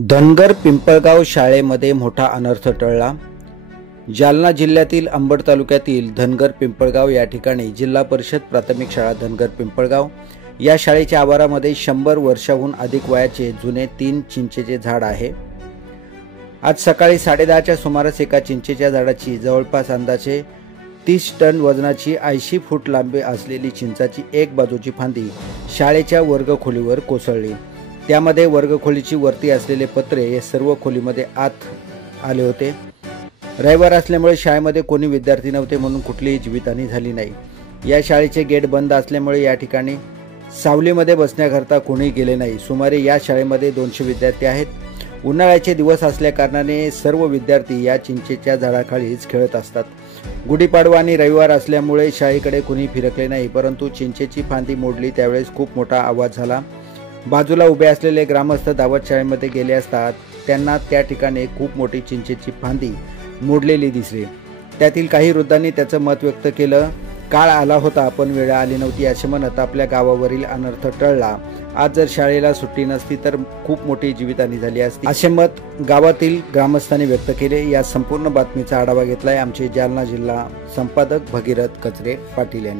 धनगर पिंपळगाव शाळेमध्ये मोठा अनर्थ टळला। जालना जिल्ह्यातील अंबड तालुक्यातील धनगर पिंपळगाव या ठिकाणी जिल्हा परिषद प्राथमिक शाळा धनगर पिंपळगाव या शाळेच्या आवारामध्ये 100 वर्षांहून अधिक वयाचे जुने 3 चिंचेचे झाड आहे। आज सकाळी 10:30च्या सुमारास एका चिंचेच्या झाडाची जवळपास अंदाजे 30 टन वजनाची 80 फूट लांबी असलेली चिंचाची एक बाजूची फांदी शाळेच्या वर्गखोलीवर कोसळली। त्यामध्ये वर्गखोलीची वरती असलेले पत्रे हे सर्व खोलीमध्ये आत आले होते। रविवार असल्यामुळे शाळेमध्ये कोणी विद्यार्थी नव्हते म्हणून कुठलीही जीवितहानी झाली नाही। या शाळेचे गेट बंद असल्यामुळे या ठिकाणी सावलीमध्ये बसण्याकरता कोणी गेले नाही। सुमारे या शाळेमध्ये 200 विद्यार्थी आहेत। उन्हाळ्याचे दिवस असल्या कारणाने सर्व विद्यार्थी या चिंचेच्या झाडाखालीच खेळत असतात। गुढीपाडवा आणि रविवार असल्यामुळे शाळेकडे कोणी फिरकले नाही, परंतु चिंचेची फांदी मोडली त्यावेळेस खूप मोठा आवाज झाला। बाजूला उभे असलेले ग्रामस्थ धावत शाळेमध्ये गेले असता त्यांना त्या ठिकाणी खूप मोठी चिंचेची फांदी मोडलेली दिसली। त्यातील काही वृद्धांनी त्याचं मत व्यक्त केलं, काळ आला होता पण वेळ आली नव्हती असे म्हणत आपल्या गावावरील अनर्थ टळला। आज जर शाळेला सुट्टी नसती तर खूप मोठी जीवितहानी झाली असती असे मत गावातील ग्रामस्थांनी व्यक्त केले। या संपूर्ण बातमीचा आढावा घेतलाय आमचे जालना जिल्हा संपादक भगीरथ कचरे पाटील यांनी।